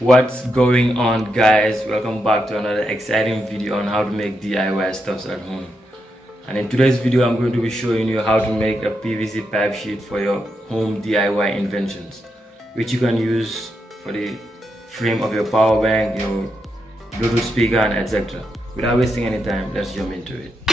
What's going on, guys? Welcome back to another exciting video on how to make DIY stuffs at home. And in today's video I'm going to be showing you how to make a PVC pipe sheet for your home DIY inventions, which you can use for the frame of your power bank, your Bluetooth speaker, and etc. Without wasting any time, let's jump into it.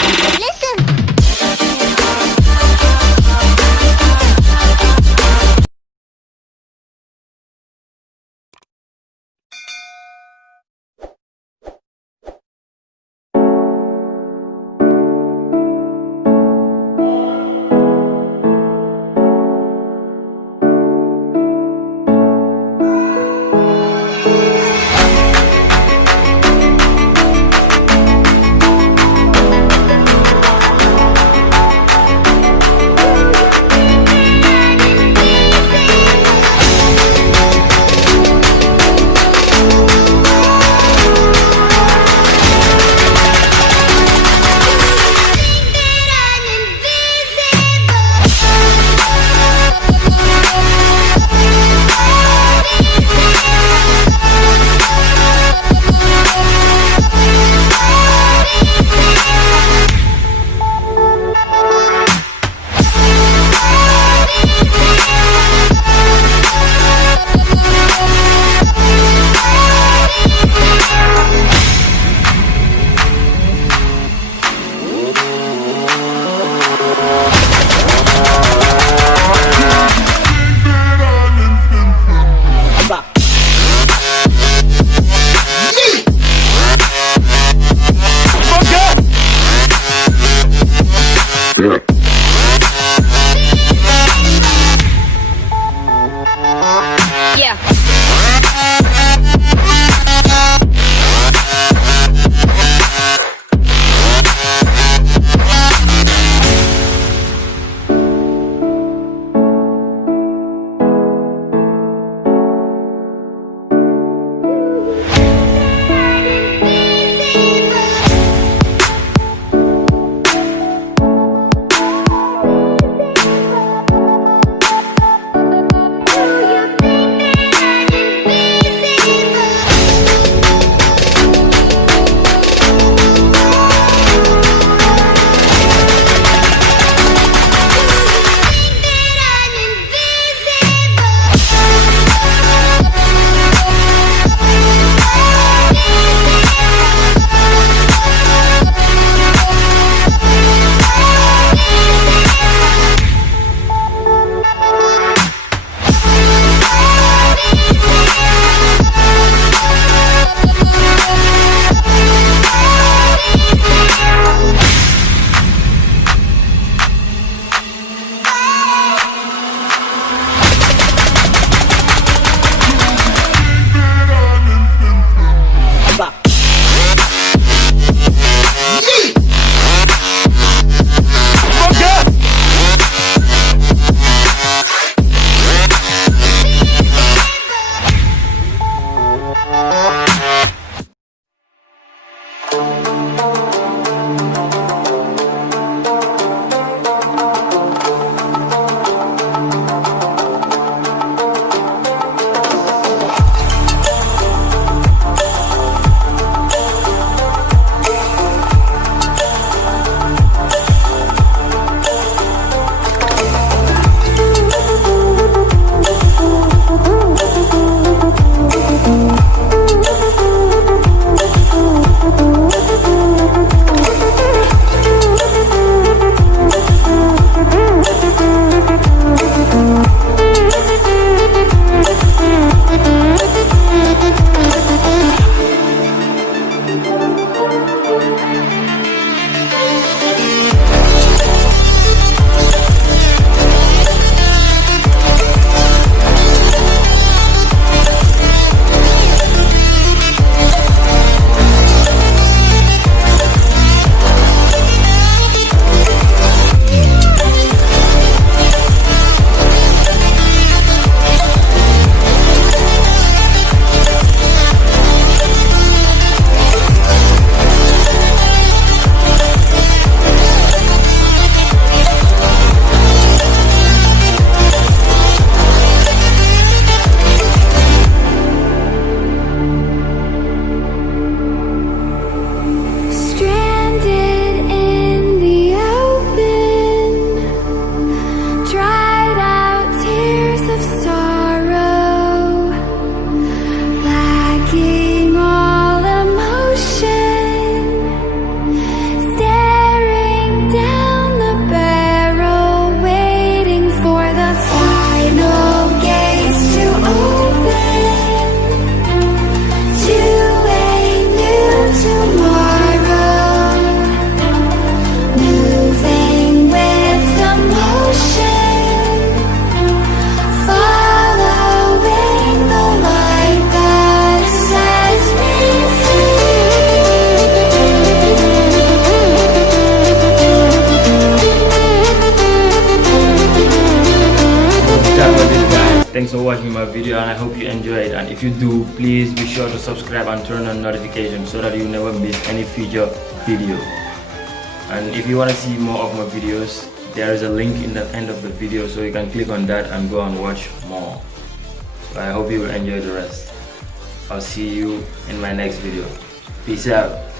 thanks for watching my video, and I hope you enjoyed. And if you do, please be sure to subscribe and turn on notifications so that you never miss any future video. And if you want to see more of my videos, there is a link in the end of the video, so you can click on that and go and watch more. So I hope you will enjoy the rest. I'll see you in my next video. Peace out.